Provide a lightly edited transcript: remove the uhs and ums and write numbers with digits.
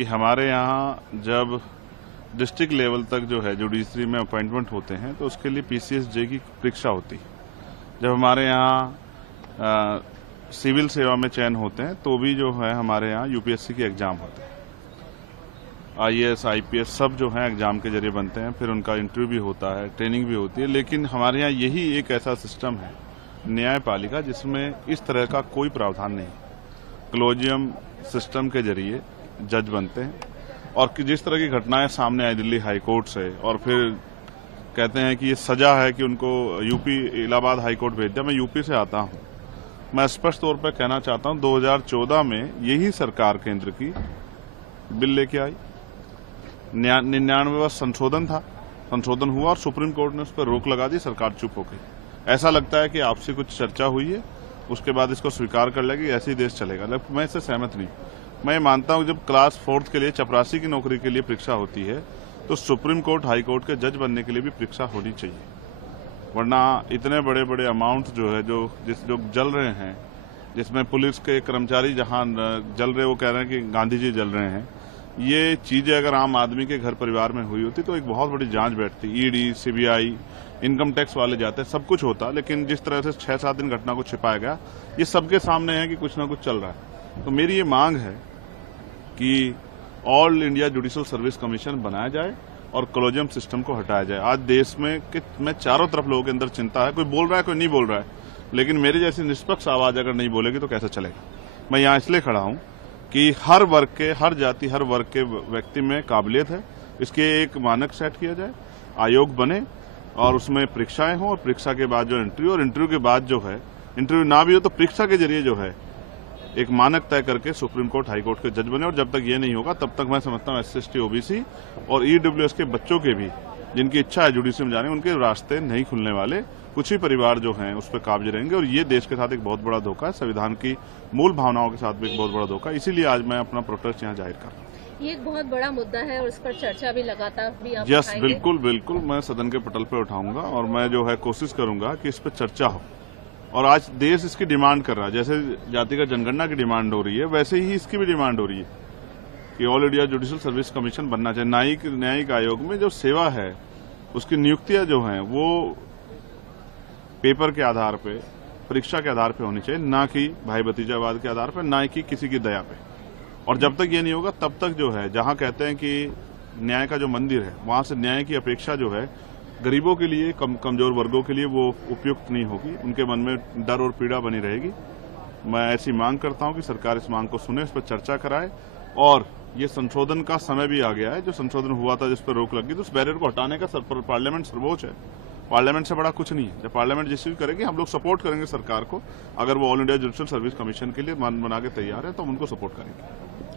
कि हमारे यहाँ जब डिस्ट्रिक्ट लेवल तक जो है जुडिशरी में अपॉइंटमेंट होते हैं तो उसके लिए PCSJ की परीक्षा होती है। जब हमारे यहाँ सिविल सेवा में चयन होते हैं तो भी जो है हमारे यहाँ UPSC के एग्जाम होते हैं। IAS IPS सब जो है एग्जाम के जरिए बनते हैं, फिर उनका इंटरव्यू भी होता है, ट्रेनिंग भी होती है। लेकिन हमारे यहाँ यही एक ऐसा सिस्टम है न्यायपालिका जिसमें इस तरह का कोई प्रावधान नहीं। कॉलेजियम सिस्टम के जरिए जज बनते हैं और जिस तरह की घटनाएं सामने आई दिल्ली हाई कोर्ट से, और फिर कहते हैं कि ये सजा है कि उनको यूपी इलाहाबाद हाई कोर्ट भेज दिया। मैं यूपी से आता हूं, मैं स्पष्ट तौर पर कहना चाहता हूं 2014 में यही सरकार केंद्र की बिल लेके आई, 99वां संशोधन था, संशोधन हुआ और सुप्रीम कोर्ट ने उस पर रोक लगा दी, सरकार चुप हो गई। ऐसा लगता है कि आपसे कुछ चर्चा हुई है, उसके बाद इसको स्वीकार कर लेगी, ऐसे ही देश चलेगा। लेकिन मैं इससे सहमत नहीं। मैं मानता हूं जब क्लास 4th के लिए चपरासी की नौकरी के लिए परीक्षा होती है तो सुप्रीम कोर्ट हाई कोर्ट के जज बनने के लिए भी परीक्षा होनी चाहिए, वरना इतने बड़े बड़े अमाउंट जो है जो जल रहे हैं, जिसमें पुलिस के कर्मचारी जहां जल रहे वो कह रहे हैं कि गांधी जी जल रहे हैं। ये चीजें अगर आम आदमी के घर परिवार में हुई होती तो एक बहुत बड़ी जांच बैठती, ED CBI इनकम टैक्स वाले जाते, सब कुछ होता। लेकिन जिस तरह से 6-7 दिन घटना को छिपाया गया, ये सबके सामने है कि कुछ ना कुछ चल रहा है। तो मेरी ये मांग है कि all India judicial service commission बनाया जाए और कॉलेजियम सिस्टम को हटाया जाए। आज देश में चारों तरफ लोगों के अंदर चिंता है, कोई बोल रहा है कोई नहीं बोल रहा है, लेकिन मेरी जैसी निष्पक्ष आवाज अगर नहीं बोलेगी तो कैसे चलेगा। मैं यहाँ इसलिए खड़ा हूँ कि हर वर्ग के, हर जाति, हर वर्ग के व्यक्ति में काबिलियत है, इसके एक मानक सेट किया जाए, आयोग बने और उसमें परीक्षाएं हो, और परीक्षा के बाद जो इंटरव्यू, और इंटरव्यू के बाद जो है, इंटरव्यू ना भी हो तो परीक्षा के जरिए जो है एक मानक तय करके सुप्रीम कोर्ट हाई कोर्ट के जज बने। और जब तक ये नहीं होगा तब तक मैं समझता हूँ SC ST OBC और EWS के बच्चों के भी, जिनकी इच्छा है जुडिशरी में जाने, उनके रास्ते नहीं खुलने वाले। कुछ ही परिवार जो हैं उस पर काबिज रहेंगे और ये देश के साथ एक बहुत बड़ा धोखा है, संविधान की मूल भावनाओं के साथ भी एक बहुत बड़ा धोखा है। इसीलिए आज मैं अपना प्रोटेस्ट यहाँ जाहिर कर रहा हूँ। ये एक बहुत बड़ा मुद्दा है और इस पर चर्चा भी लगातार भी आप यस, बिल्कुल बिल्कुल मैं सदन के पटल पर उठाऊंगा और मैं जो है कोशिश करूंगा कि इस पर चर्चा हो। और आज देश इसकी डिमांड कर रहा है, जैसे जातिगत जनगणना की डिमांड हो रही है वैसे ही इसकी भी डिमांड हो रही है कि all India judicial service commission बनना चाहिए। न्यायिक आयोग में जो सेवा है उसकी नियुक्तियां जो हैं वो पेपर के आधार पे, परीक्षा के आधार पे होनी चाहिए, ना कि भाई भतीजावाद के आधार पे, ना कि किसी की दया पे। और जब तक ये नहीं होगा तब तक जो है, जहां कहते हैं कि न्याय का जो मंदिर है वहां से न्याय की अपेक्षा जो है गरीबों के लिए, कमजोर वर्गों के लिए वो उपयुक्त नहीं होगी, उनके मन में डर और पीड़ा बनी रहेगी। मैं ऐसी मांग करता हूं कि सरकार इस मांग को सुने, इस पर चर्चा कराए। और ये संशोधन का समय भी आ गया है, जो संशोधन हुआ था जिस पर रोक लगी तो उस बैरियर को हटाने का पार्लियामेंट सर्वोच्च है, पार्लियामेंट से बड़ा कुछ नहीं है। जब पार्लियामेंट जिस करेगी हम लोग सपोर्ट करेंगे सरकार को, अगर वो all India judicial service commission के लिए मन बना के तैयार है तो हम उनको सपोर्ट करेंगे।